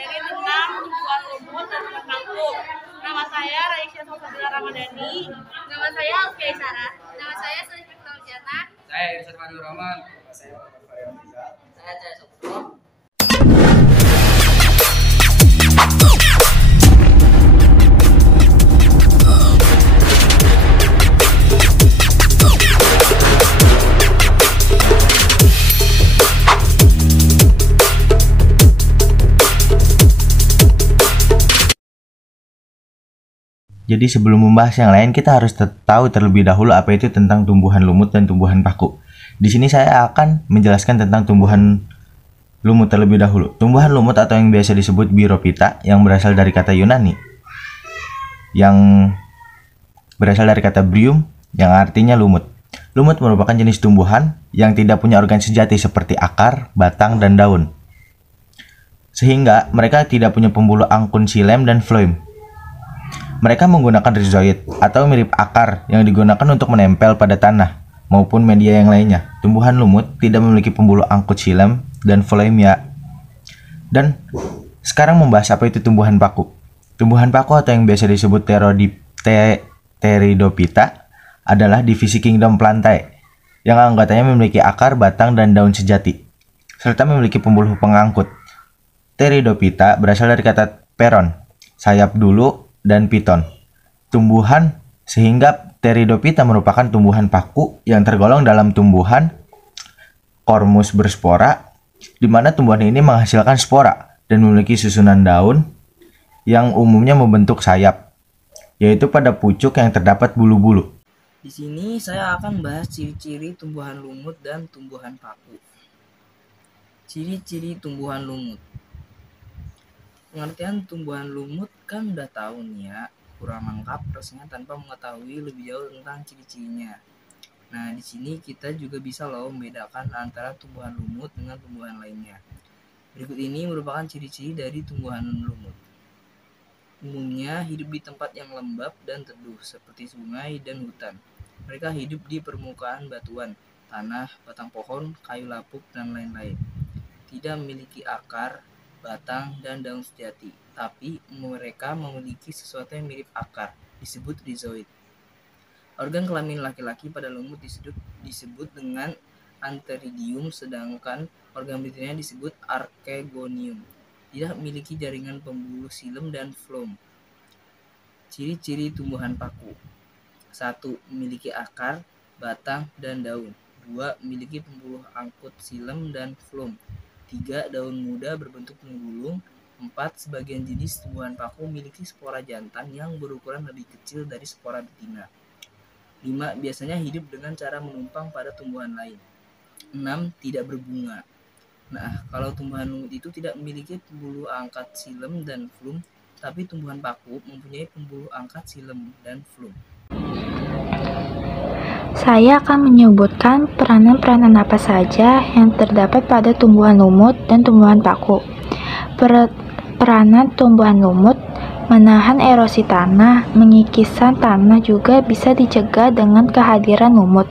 materi tentang tumbuhan lumut dan tumbuhan paku. Nama saya Raisya Sofadila Ramadhani. Nama saya Alfia Isara. Nama saya Sulistya Fitriana. Saya Irsyad Manur Rahman. Saya Faryamriza. Saya Cahaya Sopro. Jadi sebelum membahas yang lain, kita harus tahu terlebih dahulu apa itu tentang tumbuhan lumut dan tumbuhan paku. Di sini saya akan menjelaskan tentang tumbuhan lumut terlebih dahulu. Tumbuhan lumut atau yang biasa disebut Birophyta yang berasal dari kata Yunani, yang berasal dari kata Brium yang artinya lumut. Lumut merupakan jenis tumbuhan yang tidak punya organ sejati seperti akar, batang, dan daun. Sehingga mereka tidak punya pembuluh angkut xilem dan floem. Mereka menggunakan rhizoid atau mirip akar yang digunakan untuk menempel pada tanah maupun media yang lainnya. Tumbuhan lumut tidak memiliki pembuluh angkut xilem dan floem ya. Dan sekarang membahas apa itu tumbuhan paku. Tumbuhan paku atau yang biasa disebut Pteridophyta adalah divisi kingdom Plantae yang anggotanya memiliki akar, batang, dan daun sejati serta memiliki pembuluh pengangkut. Pteridophyta berasal dari kata peron, sayap dulu, dan piton. Tumbuhan sehingga Pteridophyta merupakan tumbuhan paku yang tergolong dalam tumbuhan kormus berspora, di mana tumbuhan ini menghasilkan spora dan memiliki susunan daun yang umumnya membentuk sayap, yaitu pada pucuk yang terdapat bulu-bulu. Di sini saya akan bahas ciri-ciri tumbuhan lumut dan tumbuhan paku. Ciri-ciri tumbuhan lumut. Pengertian tumbuhan lumut kan udah tahu nih ya, kurang lengkap rasanya tanpa mengetahui lebih jauh tentang ciri-cirinya. Nah, di sini kita juga bisa loh membedakan antara tumbuhan lumut dengan tumbuhan lainnya. Berikut ini merupakan ciri-ciri dari tumbuhan lumut. Umumnya hidup di tempat yang lembab dan teduh seperti sungai dan hutan. Mereka hidup di permukaan batuan, tanah, batang pohon, kayu lapuk, dan lain-lain. Tidak memiliki akar, batang, dan daun sejati, tapi mereka memiliki sesuatu yang mirip akar, disebut rhizoid. Organ kelamin laki-laki pada lumut disebut dengan antheridium, sedangkan organ betinanya disebut archegonium. Tidak memiliki jaringan pembuluh xilem dan floem. Ciri-ciri tumbuhan paku. 1. Memiliki akar, batang, dan daun. 2. Memiliki pembuluh angkut xilem dan floem. 3. Daun muda berbentuk menggulung. 4. Sebagian jenis tumbuhan paku memiliki spora jantan yang berukuran lebih kecil dari spora betina. 5. Biasanya hidup dengan cara menumpang pada tumbuhan lain. 6. Tidak berbunga. Nah, kalau tumbuhan lumut itu tidak memiliki pembuluh angkat xilem dan floem, tapi tumbuhan paku mempunyai pembuluh angkat xilem dan floem. Saya akan menyebutkan peranan-peranan apa saja yang terdapat pada tumbuhan lumut dan tumbuhan paku. Peranan tumbuhan lumut menahan erosi tanah, mengikiskan tanah juga bisa dicegah dengan kehadiran lumut.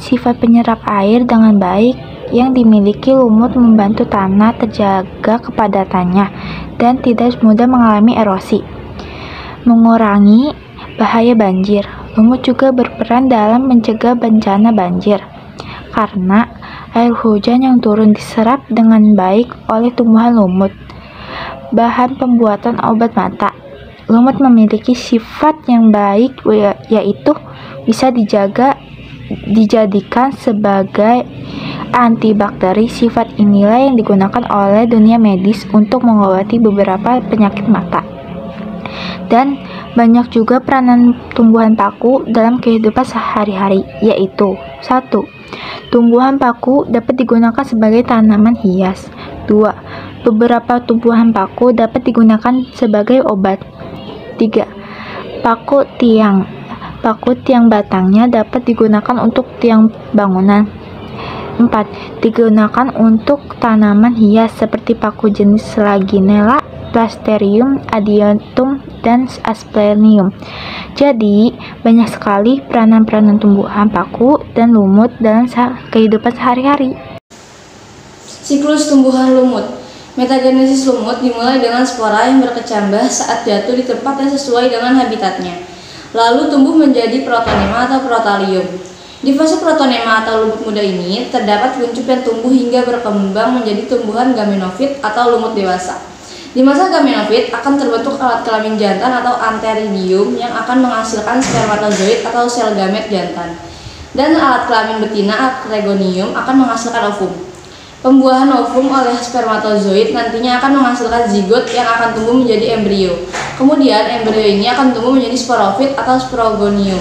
Sifat penyerap air dengan baik yang dimiliki lumut membantu tanah terjaga kepadatannya dan tidak mudah mengalami erosi. Mengurangi bahaya banjir. Lumut juga berperan dalam mencegah bencana banjir, karena air hujan yang turun diserap dengan baik oleh tumbuhan lumut. Bahan pembuatan obat mata. Lumut memiliki sifat yang baik, yaitu bisa dijadikan sebagai antibakteri. Sifat inilah yang digunakan oleh dunia medis untuk mengobati beberapa penyakit mata. Dan banyak juga peranan tumbuhan paku dalam kehidupan sehari-hari, yaitu 1. Tumbuhan paku dapat digunakan sebagai tanaman hias. 2. Beberapa tumbuhan paku dapat digunakan sebagai obat. 3. Paku tiang. Paku tiang batangnya dapat digunakan untuk tiang bangunan. 4. Digunakan untuk tanaman hias seperti paku jenis Laginella, Plasterium, Adiantum, dan Asplenium. Jadi, banyak sekali peranan-peranan tumbuhan paku dan lumut dalam kehidupan sehari-hari. Siklus tumbuhan lumut. Metagenesis lumut dimulai dengan spora yang berkecambah saat jatuh di tempat yang sesuai dengan habitatnya, lalu tumbuh menjadi protonema atau protalium. Di fase protonema atau lumut muda ini, terdapat kuncup yang tumbuh hingga berkembang menjadi tumbuhan gamenofit atau lumut dewasa. Di masa gamenofit akan terbentuk alat kelamin jantan atau antheridium yang akan menghasilkan spermatozoid atau sel gamet jantan. Dan alat kelamin betina acrygonium akan menghasilkan ovum. Pembuahan ovum oleh spermatozoid nantinya akan menghasilkan zigot yang akan tumbuh menjadi embrio. Kemudian embrio ini akan tumbuh menjadi sporofit atau sporogonium.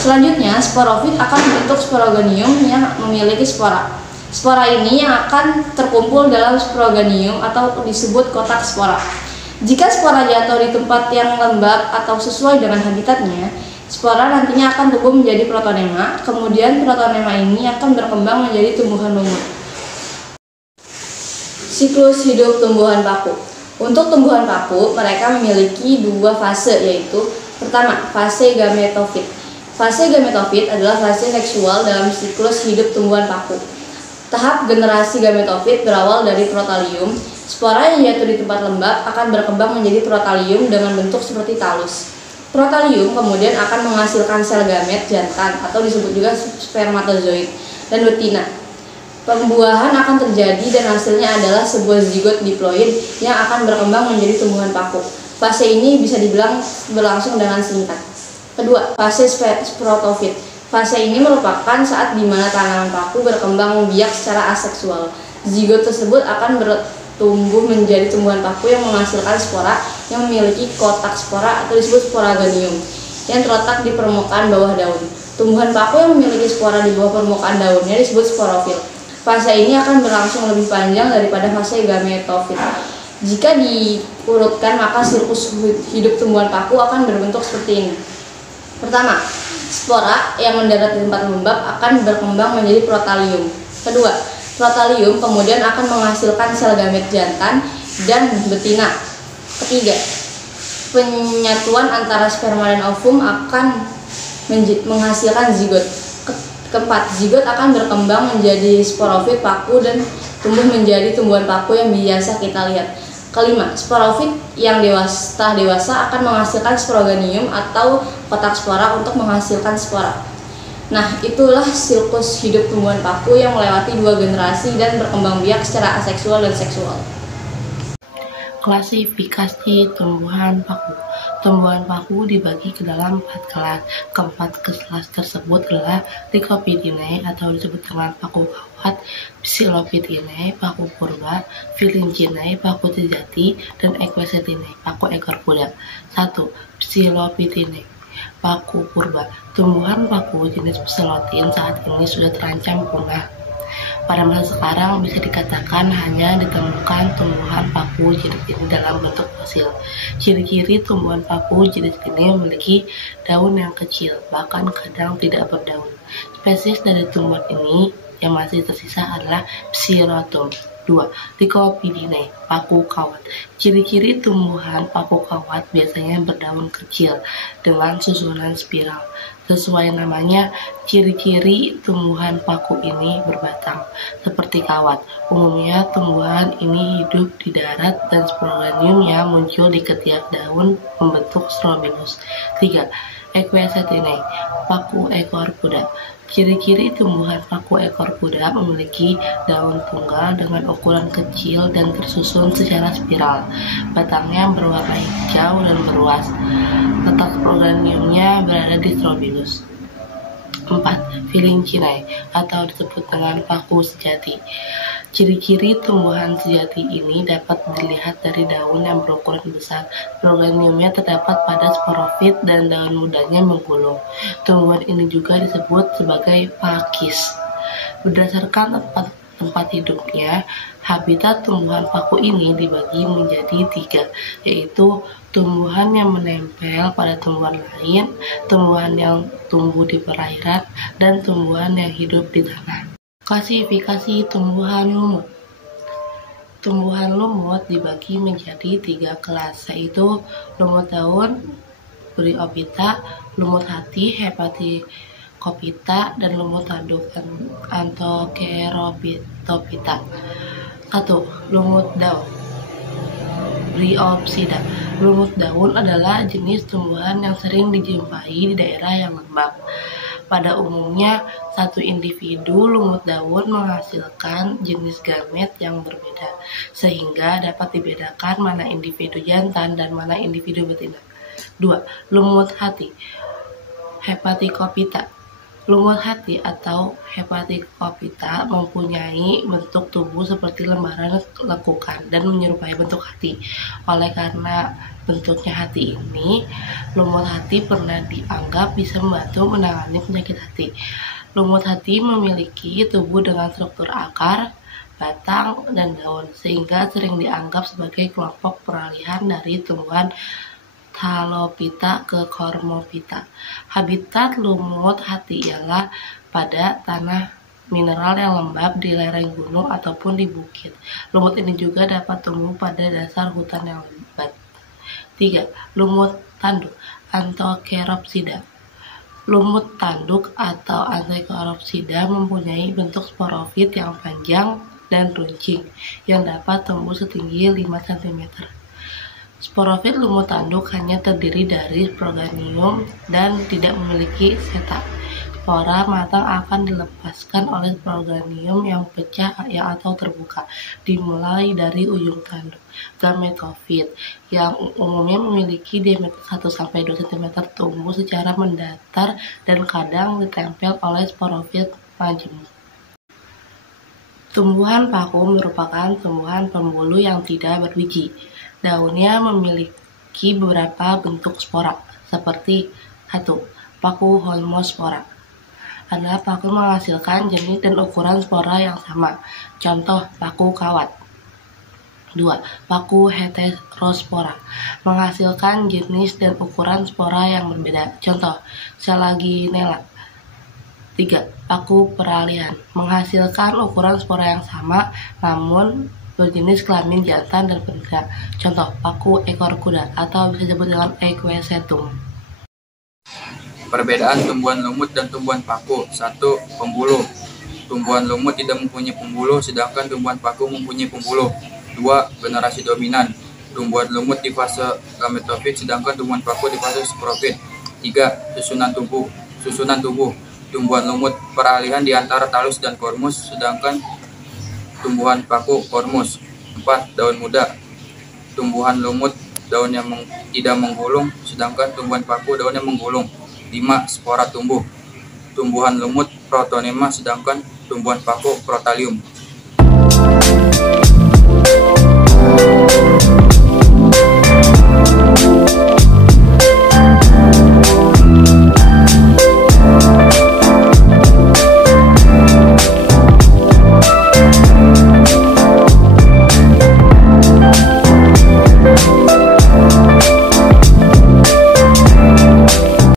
Selanjutnya, sporofit akan membentuk sporogonium yang memiliki spora. Spora ini yang akan terkumpul dalam sporogonium atau disebut kotak spora. Jika spora jatuh di tempat yang lembab atau sesuai dengan habitatnya, spora nantinya akan tumbuh menjadi protonema. Kemudian protonema ini akan berkembang menjadi tumbuhan lumut. Siklus hidup tumbuhan paku. Untuk tumbuhan paku, mereka memiliki dua fase, yaitu pertama, fase gametofit. Fase gametofit adalah fase seksual dalam siklus hidup tumbuhan paku. Tahap generasi gametofit berawal dari protalium. Spora yang jatuh di tempat lembab akan berkembang menjadi protalium dengan bentuk seperti talus. Protalium kemudian akan menghasilkan sel gamet jantan atau disebut juga spermatozoid dan betina. Pembuahan akan terjadi dan hasilnya adalah sebuah zigot diploid yang akan berkembang menjadi tumbuhan paku. Fase ini bisa dibilang berlangsung dengan singkat. Kedua, fase sprotofit. Fase ini merupakan saat di mana tanaman paku berkembang biak secara aseksual. Zigot tersebut akan bertumbuh menjadi tumbuhan paku yang menghasilkan spora yang memiliki kotak spora atau disebut sporagonium yang terletak di permukaan bawah daun. Tumbuhan paku yang memiliki spora di bawah permukaan daunnya disebut sporofil. Fase ini akan berlangsung lebih panjang daripada fase gametofit. Jika diurutkan, maka siklus hidup tumbuhan paku akan berbentuk seperti ini. Pertama, spora yang mendarat di tempat lembab akan berkembang menjadi protalium. Kedua, protalium kemudian akan menghasilkan sel gamet jantan dan betina. Ketiga, penyatuan antara sperma dan ovum akan menghasilkan zigot. Keempat, zigot akan berkembang menjadi sporofit paku dan tumbuh menjadi tumbuhan paku yang biasa kita lihat. Kelima, sporofit yang dewasa akan menghasilkan sporogonium atau kotak spora untuk menghasilkan spora. Nah, itulah siklus hidup tumbuhan paku yang melewati dua generasi dan berkembang biak secara aseksual dan seksual. Klasifikasi tumbuhan paku. Tumbuhan paku dibagi ke dalam 4 kelas. Keempat kelas tersebut adalah Lycopodidae atau disebut dengan paku kawat, Psilopodidae, paku purba, Phrynginae, paku sejati, dan Equisetidae, paku ekor kuda. 1. Psilopodidae, paku purba. Tumbuhan paku jenis psilotin saat ini sudah terancam punah. Pada masa sekarang bisa dikatakan hanya ditemukan tumbuhan paku jenis ini dalam bentuk fosil. Ciri-ciri tumbuhan paku jenis ini memiliki daun yang kecil, bahkan kadang tidak berdaun. Spesies dari tumbuhan ini yang masih tersisa adalah Psilotum. 2. Lycopodidae, paku kawat. Ciri-ciri tumbuhan paku kawat biasanya berdaun kecil dengan susunan spiral. Sesuai namanya, ciri-ciri tumbuhan paku ini berbatang, seperti kawat. Umumnya tumbuhan ini hidup di darat dan sporogoniumnya muncul di ketiak daun membentuk strobilus. 3. Equisetidae, paku ekor kuda. Ciri-ciri tumbuhan paku ekor kuda memiliki daun tunggal dengan ukuran kecil dan tersusun secara spiral. Batangnya berwarna hijau dan beruas. Letak sporogoniumnya berada di strobilus. 4. Phrynginae atau disebut dengan paku sejati. Ciri-ciri tumbuhan sejati ini dapat dilihat dari daun yang berukuran besar. Sporogoniumnya terdapat pada sporofit dan daun mudanya menggulung. Tumbuhan ini juga disebut sebagai pakis. Berdasarkan tempat hidupnya, habitat tumbuhan paku ini dibagi menjadi 3, yaitu tumbuhan yang menempel pada tumbuhan lain, tumbuhan yang tumbuh di perairan, dan tumbuhan yang hidup di tanah. Klasifikasi tumbuhan lumut. Tumbuhan lumut dibagi menjadi 3 kelas, yaitu lumut daun, Bryophyta, lumut hati, Hepaticophyta, dan lumut tanduk, Anthocherophytophyta. 1. Lumut daun. Bryopsida. Lumut daun adalah jenis tumbuhan yang sering dijumpai di daerah yang lembab. Pada umumnya, satu individu lumut daun menghasilkan jenis gamet yang berbeda, sehingga dapat dibedakan mana individu jantan dan mana individu betina. 2. Lumut hati, Hepaticopita. Lumut hati atau Hepaticopita mempunyai bentuk tubuh seperti lembaran lekukan dan menyerupai bentuk hati. Oleh karena bentuknya hati ini, lumut hati pernah dianggap bisa membantu menangani penyakit hati. Lumut hati memiliki tubuh dengan struktur akar, batang, dan daun, sehingga sering dianggap sebagai kelompok peralihan dari tumbuhan Phalopita ke Cormopita. Habitat lumut hati ialah pada tanah mineral yang lembab di lereng gunung ataupun di bukit. Lumut ini juga dapat tumbuh pada dasar hutan yang lebat. 3. Lumut tanduk, Anthocheropsida. Lumut tanduk atau Anthocheropsida mempunyai bentuk sporofit yang panjang dan runcing yang dapat tumbuh setinggi 5 cm. Sporofit lumut tanduk hanya terdiri dari proganium dan tidak memiliki seta. Spora matang akan dilepaskan oleh proganium yang pecah atau terbuka, dimulai dari ujung tanduk. Gametofit yang umumnya memiliki diameter 1-2 cm tumbuh secara mendatar dan kadang ditempel oleh sporofit majemuk. Tumbuhan paku merupakan tumbuhan pembulu yang tidak berbiji. Daunnya memiliki beberapa bentuk spora, seperti 1. Paku Holmospora adalah paku menghasilkan jenis dan ukuran spora yang sama. Contoh, paku kawat. 2. Paku Heterospora menghasilkan jenis dan ukuran spora yang berbeda. Contoh, Selaginella. 3. Paku peralihan menghasilkan ukuran spora yang sama, namun berjenis kelamin jantan dan betina. Contoh, paku ekor kuda atau bisa disebut dengan Equisetum. Perbedaan tumbuhan lumut dan tumbuhan paku. 1. Pembuluh. Tumbuhan lumut tidak mempunyai pembuluh, sedangkan tumbuhan paku mempunyai pembuluh. 2. Generasi dominan. Tumbuhan lumut di fase gametofit, sedangkan tumbuhan paku di fase sporofit. 3. Susunan tubuh. Tumbuhan lumut peralihan di antara talus dan kormus, sedangkan tumbuhan paku kormus. 4. Daun muda. Tumbuhan lumut daunnya tidak menggulung, sedangkan tumbuhan paku daunnya menggulung. 5. Spora tumbuh. Tumbuhan lumut protonema, sedangkan tumbuhan paku protalium.